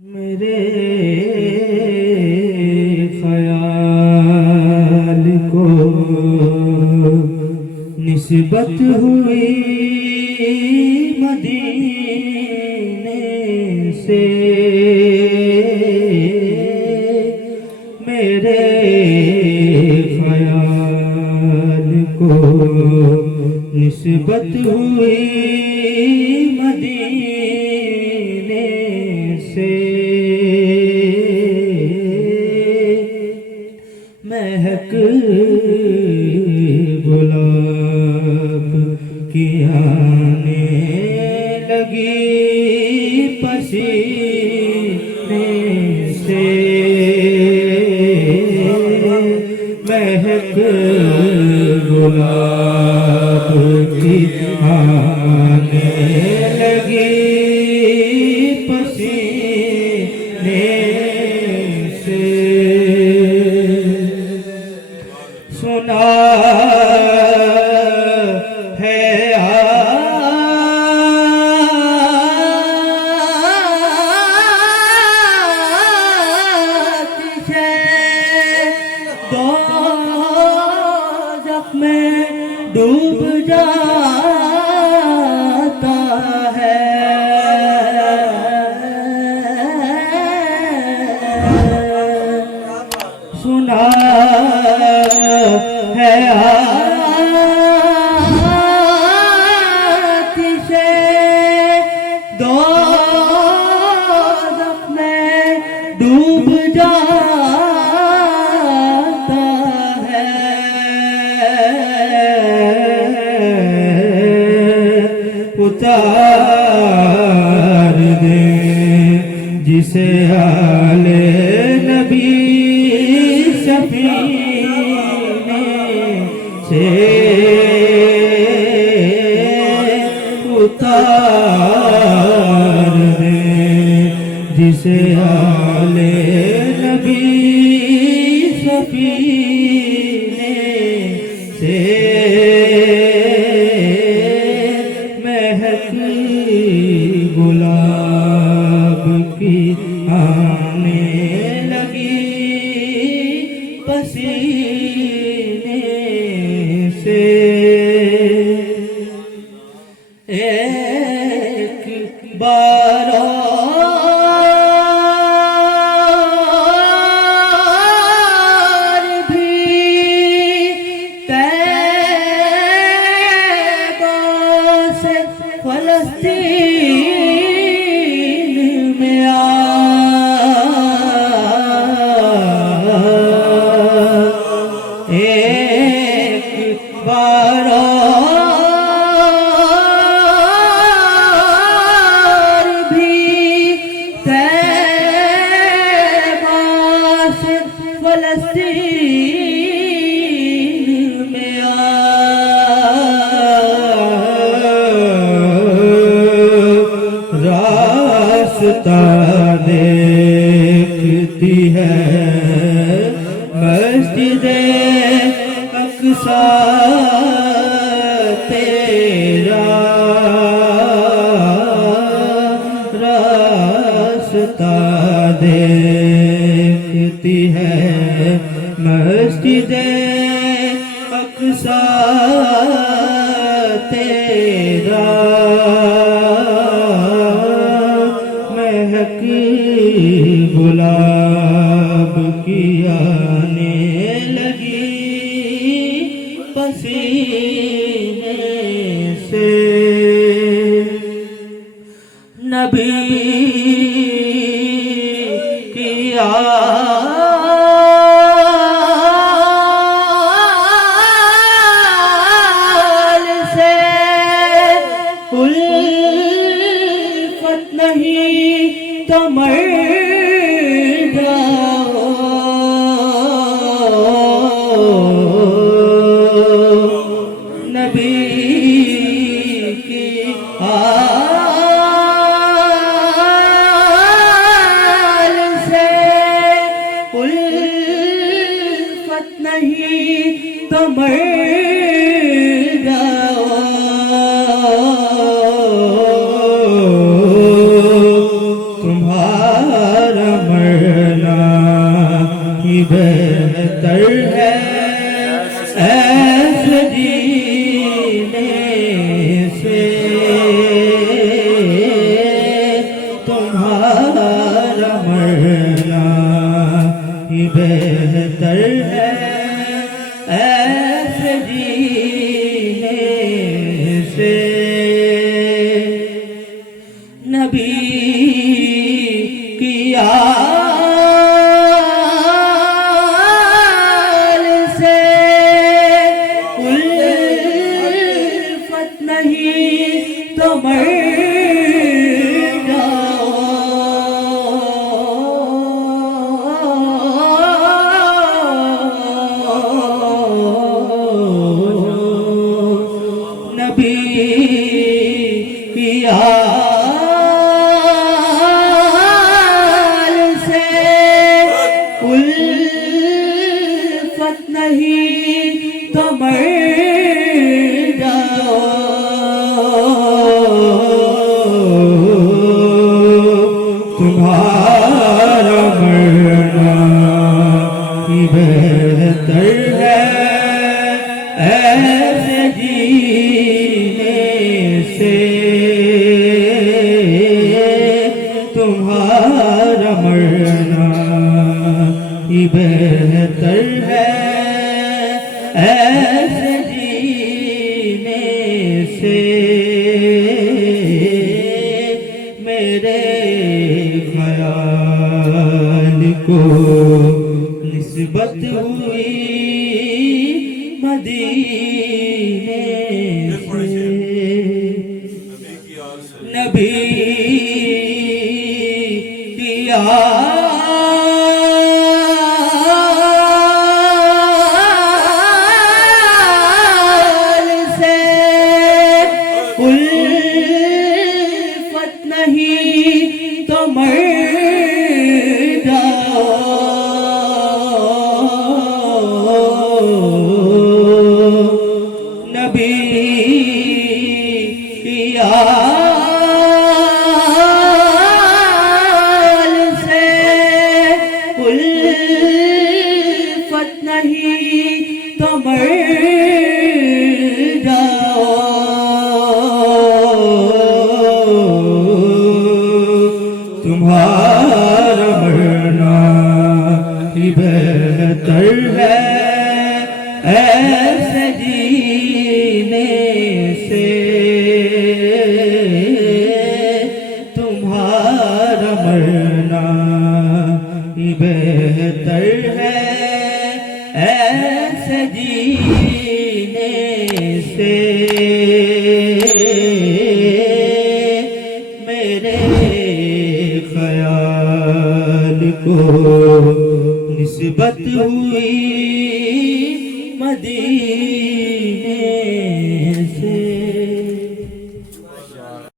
मेरे ख्याल को निस्बत हुई मदीने से, मेरे ख्याल को निस्बत हुई मदीने से। महक गुलाब की आने लगी पसीने से, महक गुलाब की आने लगी पसीने से। सुना है आतिशे दोज़ख में डूब जाता है। सुना है आतिशे दोज़ख में डूब जाता है। उतार दे जिसे आले नबी सफीने से, उतार दे जिसे आले नबी सफीने से। महक गुलाब की आने लगी पसीने से। एक बार और भी तैबा से फलस्तीन में आ। एक बार और भी तैबा से फलस्तीन में आ। रास्ता देखती है मस्जिदे अक्सा तेरा, रास्ता देखती है मस्जिदे अक्सा तेरा। महक गुलाब की आने लगी पसीने से। नबी की आल से उल्फत नहीं तो मर जाओ। नबी की आल से उल्फत नहीं तो मर जाओ। तुम्हारा बेहतर है ऐसे जीने से तुम्हारा मरना ही बेहतर है ऐसे जीने से। नबी की आल से उल्फत नहीं तो मर जाओ। नबी की आल से उल्फत नहीं तो मर जाओ। तुम्हारा मरना ही बेहतर है ऐसे जीने से। तुम्हारा मरना ही बेहतर है ऐसे जीने से। मेरे ख्याल को निस्बत हुई मदीने से। नबी की आल से उल्फत नहीं तो मर जाओ। नबी की आल से उल्फत नहीं तो मर जाओ। तुम्हारा मरना ही बेहतर है ऐसे जीने से। तुम्हारा मरना ही बेहतर है ऐसे जीने से। मेरे ख्याल को निस्बत हुई मदीने